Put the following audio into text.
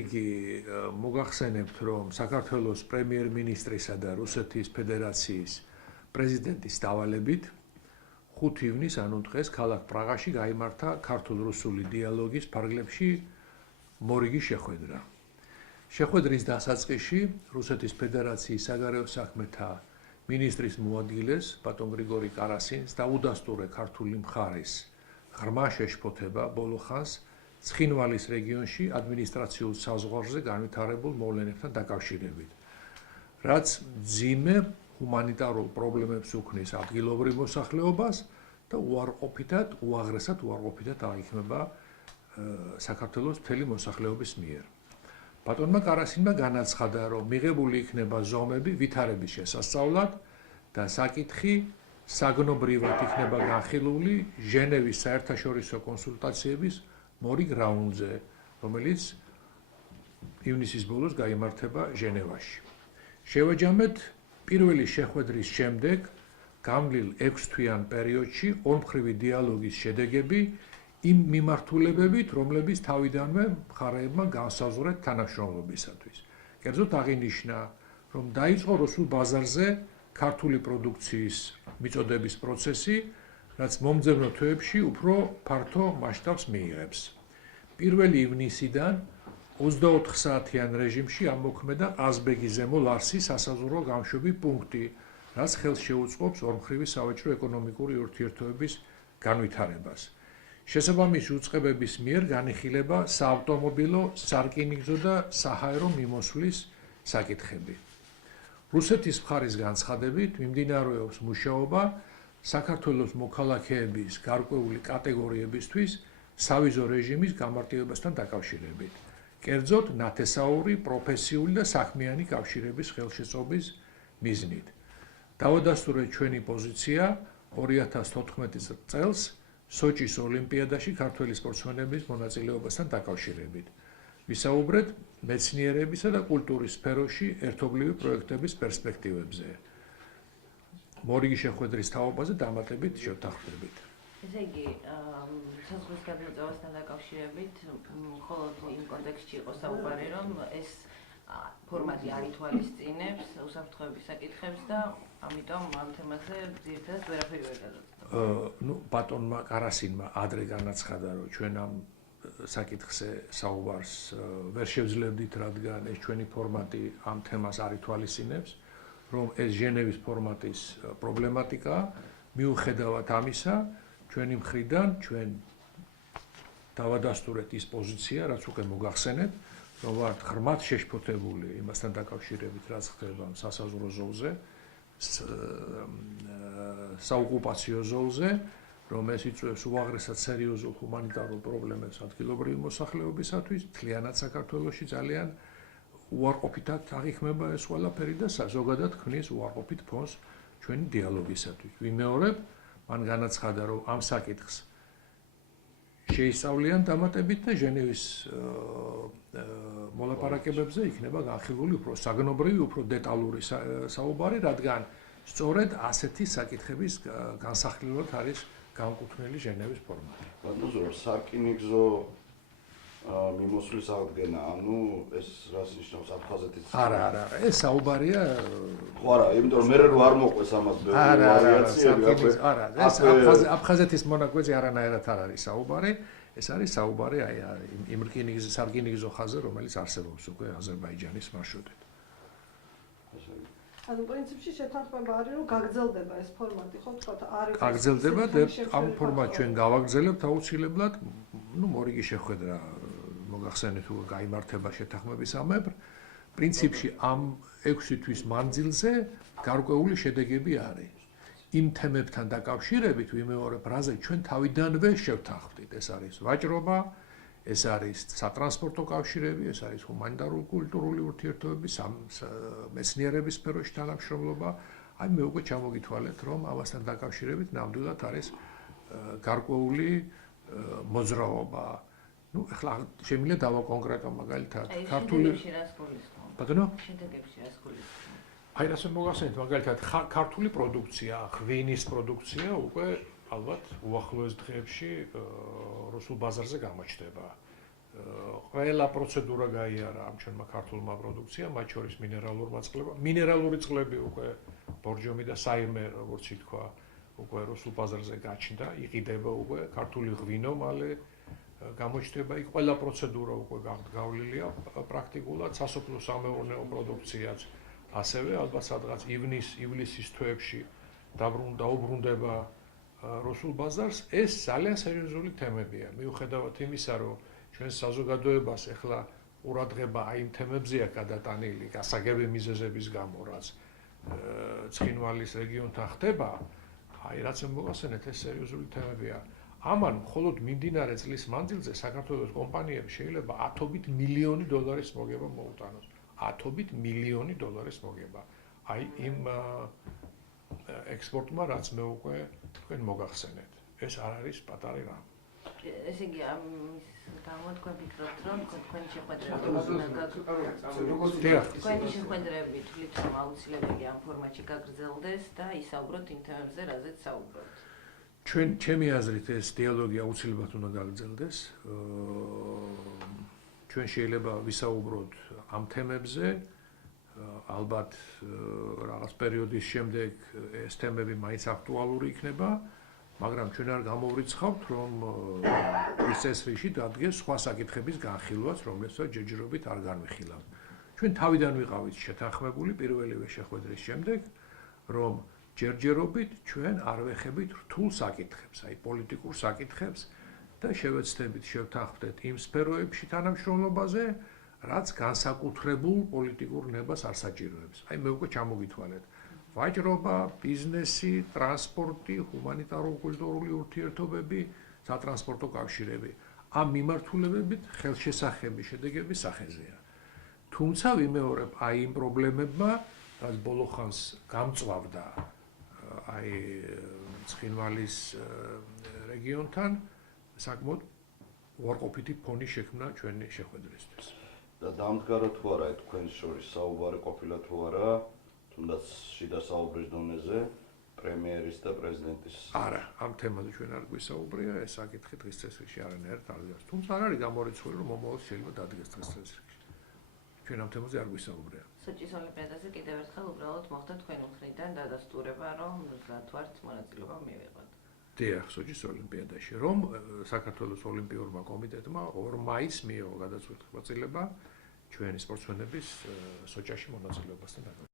იგი მოგახსენებთ, რომ საქართველოს პრემიერ-მინისტრისა და რუსეთის ფედერაციის პრეზიდენტის დავალებით 5 ივნისს, ანუ დღეს ქალაქ პრაღაში გაიმართა ქართულ-რუსული დიალოგის ფარგლებში მორიგი შეხვედრა. შეხვედრის დასაწყისში რუსეთის ფედერაციის საგარეო საქმეთა მინისტრის მოადგილეს ბატონ გრიგორი კარასინს დაუდასტურა ქართული მხარის ღრმა შეშფოთება ბოლო ხანს ცხინვალის რეგიონში ადმინისტრაციულ საზღვარზე განვითარებულ მოვლენებთან დაკავშირებით, რაც მძიმე ჰუმანიტარულ პრობლემებს უქმნის ადგილობრივ მოსახლეობას და უაღრესად უარყოფითად აღიქმება საქართველოს მთელი მოსახლეობის მიერ. ბატონმა კარასინმა განაცხადა, რომ მიღებული იქნება ზომები ვითარების შესასწავლად და საკითხი საგნობრივად იქნება განხილული ჟენევის საერთაშორისო კონსულტაციების მორიგ რაუნდზე, რომელიც ივნისის ბოლოს გაიმართება ჟენევაში. შევაჯამეთ პირველი შეხვედრის შემდეგ გამლილ 6 თვიან პერიოდში ორმხრივი დიალოგის შედეგები იმ მიმართულებებით, რომლებიც თავიდანვე მხარეებმა განსაზღვრეთ თანამშრომლობისათვის. კერძოდ აღინიშნა, რომ დაიწყო რუსულ ბაზარზე ქართული პროდუქციის მიწოდების პროცესი, რაც მომძებნო თვეებში უფრო ფართო მასშტაბს მიიღებს. 1 ივნისიდან 24 საათიან რეჟიმში ამოქმედა ყაზბეგის ზემო ლარსის სასაზღვრო გამშვები პუნქტი, რაც ხელს შეუწყობს ორმხრივი სავაჭრო-ეკონომიკური ურთიერთობების განვითარებას. შესაბამისი უწყებების მიერ განიხილება საავტომობილო, სარკინიგზო და საჰაერო მიმოსვლის საკითხები. რუსეთის მხარის განცხადებით მიმდინარეობს მუშაობა საქართველოს მოქალაქეების გარკვეული კატეგორიებისთვის სავიზო რეჟიმის გამარტივებასთან დაკავშირებით. კერძოდ ნათესაური, პროფესიული და საქმიანი კავშირების ხელშეწყობის მიზნით. დავადასტურე ჩვენი პოზიცია 2014 წელს სოჭის ოლიმპიადაში ქართველი სპორტსმენების მონაწილეობასთან დაკავშირებით. ვისაუბრეთ მეცნიერებისა და კულტურის სფეროში ერთობლივი პროექტების პერსპექტივებზე. მორიგი შეხვედრის თაობაზე დამატებით შევთანხმდებით. ესე იგი, საზღვრის გადმოწევასთან დაკავშირებით, მხოლოდ იმ კონტექსტში იყო საუბარი, რომ ეს ფორმატი არ ითვალისწინებს უსაფრთხოების საკითხებს და ამიტომ ამ თემაზე ძირითადად ვერაფერი ვერ გადაწყვეტა. ბატონმა კარასინმა ადრე განაცხადა, რომ ჩვენ ამ საკითხზე საუბარს ვერ შევძლებდით, რადგან ეს ჩვენი ფორმატი ამ თემას არ ითვალისწინებს, რომ ეს ჟენევის ფორმატის პრობლემატიკა, მიუხედავად ამისა, ჩვენი მხრიდან ჩვენ დავადასტურეთ ის პოზიცია, რაც უკვე მოგახსენეთ, რომ ვართ ღრმად შეშფოთებული იმასთან დაკავშირებით, რაც ხდება სასაზღვრო ზოლზე, საოკუპაციო ზოლზე, რომ ეს იწვევს უაღრესად სერიოზულ ჰუმანიტარულ პრობლემებს ადგილობრივი მოსახლეობისათვის, მთლიანად საქართველოში ძალიან უარყოფითად აღიქმება ეს ყველაფერი და ზოგადად ქმნის უარყოფით ფონს ჩვენი დიალოგისათვის. ვიმეორებ, მან განაცხადა, რომ ამ საკითხს შეისწავლიან დამატებით და ჟენევის მოლაპარაკებებზე იქნება განხილული უფრო საგნობრივი, უფრო დეტალური საუბარი, რადგან სწორედ ასეთი საკითხების განსახილველად არის განკუთვნილი ჟენევის ფორმატი. ბატონო, სარკინიგზო მიმოსვლის აღდგენა, ანუ ეს რას ნიშნავს აფხაზეთის? არა, ეს საუბარია. ხო არა, იმიტომ რომ მე არ მოყვეს ამას ვარიაციები. არა, ეს აფხაზეთის მონაკვეთზე არანაირად არ არის საუბარი. ეს არის საუბარი აი იმ სარკინიგზო ხაზზე, რომელიც არსებობს უკვე აზერბაიჯანის მარშრუტით. ანუ პრინციპში შეთანხმება არის, რომ გაგრძელდება ეს ფორმატი, ხო თქვა, არის გაგრძელდება და ამ ფორმატს ჩვენ გავაგრძელებთ აუცილებლად, მორიგი შეხვედრა მოგახსენეთ, რომ გაიმართება შეთანხმების ამებრ. პრინციპში ამ 6 თვის მანძილზე გარკვეული შედეგები არის. იმ თემებთან დაკავშირებით ვიმეორებ, რაზე ჩვენ თავიდანვე შევთანხმდით. ეს არის ვაჭრობა, ეს არის სატრანსპორტო კავშირები, ეს არის ჰუმანიტარულ-კულტურული ურთიერთობები, მეცნიერების სფეროში თანამშრომლობა. აი მე უკვე ჩამოგითვალეთ, რომ ამასთან დაკავშირებით ნამდვილად არის გარკვეული მოძრაობა. ეხლა შემიძლია დავაკონკრეტო მაგალითად ქართული ბატონო? შედეგებში რას გულისხმობთ? აი ასე მოგახსენეთ მაგალითად ქართული პროდუქცია, ღვინის პროდუქცია უკვე ალბათ უახლოეს დღეებში რუსულ ბაზარზე გამოჩნდება. ყველა პროცედურა გაიარა ამ ჩვენმა ქართულმა პროდუქციამ, მათ შორის მინერალურმა წყლებმა. მინერალური წყლები უკვე ბორჯომი და საირმე, როგორც ითქვა, უკვე რუსულ ბაზარზე გაჩნდა, იყიდება უკვე ქართული ღვინო მალე გამოჩნდება იქ ყველა პროცედურა უკვე გავლილია პრაქტიკულად სასოფლო სამეურნეო პროდუქციაც ასევე ალბათ სადღაც ივლისის თვეებში დაუბრუნდება რუსულ ბაზარს ეს ძალიან სერიოზული თემებია მიუხედავად იმისა რომ ჩვენ საზოგადოებას ეხლა ყურადღება აი იმ თემებზეა გადატანილი გასაგები მიზეზების გამო რაც ცხინვალის რეგიონთან ხდება აი რაც მოგახსენეთ ეს სერიოზული თემებია ამან მხოლოდ მიმდინარე წლის მანძილზე საქართველოს კომპანიებს შეიძლება ათობით მილიონი დოლარის მოგება მოუტანოს. ათობით მილიონი დოლარის მოგება. აი იმ ექსპორტმა რაც მე უკვე თქვენ მოგახსენეთ. ეს არ არის პატარა რამ. ესე იგი ამის გამო თქვენ ფიქრობთ რომ თქვენი შეხვედრები თვლით რომ აუცილებელია ამ ფორმატში გაგრძელდეს და ისაუბროთ იმ თემებზე რაზეც საუბრობთ. ჩემი აზრით ეს დიალოგი აუცილებლად უნდა გაგრძელდეს. ჩვენ შეიძლება ვისაუბროთ ამ თემებზე. ალბათ რაღაც პერიოდის შემდეგ ეს თემები მაინც აქტუალური იქნება, მაგრამ ჩვენ არ გამოვრიცხავთ, რომ ის წესრიგში დადგეს სხვა საკითხების განხილვაც, რომლებსაც ჯერჯერობით არ განვიხილავთ. ჩვენ თავიდან ვიყავით შეთანხმებული პირველივე შეხვედრის შემდეგ, რომ ჯერჯერობით ჩვენ არ ვეხებით რთულ საკითხებს, აი პოლიტიკურ საკითხებს და შევეცდებით შევთანხმდეთ იმ სფეროებში თანამშრომლობაზე, რაც განსაკუთრებულ პოლიტიკურ ნებას არ საჭიროებს. აი მე უკვე ჩამოგითვალეთ. ვაჭრობა, ბიზნესი, ტრანსპორტი, ჰუმანიტარო-კულტურული ურთიერთობები, სატრანსპორტო კავშირები. ამ მიმართულებებით ხელშესახები შედეგების სახეზეა. თუმცა ვიმეორებ აი იმ პრობლემებმა, რაც ბოლო ხანს გამწვავდა აი ცხინვალის რეგიონთან საკმაოდ უარყოფითი ფონი შექმნა ჩვენი შეხვედრისთვის. და დამდგარა თუ არა თქვენ შორის საუბარი ყოფილა თუ არა, თუნდაც შიდა საუბრის დონეზე პრემიერის და პრეზიდენტის. არა, ამ თემაზე ჩვენ არ გვისაუბრია, ეს საკითხი დღის წესრიგში არანაირად არ არის. თუმცა არ არის გამორიცხული, რომ მომავალ შეიძლება დადგეს დღის წესრიგში. ჩვენ ამ თემაზე არ გვისაუბრია. სოჭის ოლიმპიადაზე კიდევ ერთხელ უბრალოდ მოხდა თქვენი მხრიდან დადასტურება, რომ თქვათ მონაწილეობა მივიღოთ. დიახ, სოჭის ოლიმპიადაში, რომ საქართველოს ოლიმპიურმა კომიტეტმა 2 მაისს მიიღო გადაწყვეტილება ჩვენი სპორტსმენების სოჭაში მონაწილეობასთან დაკავშირებით.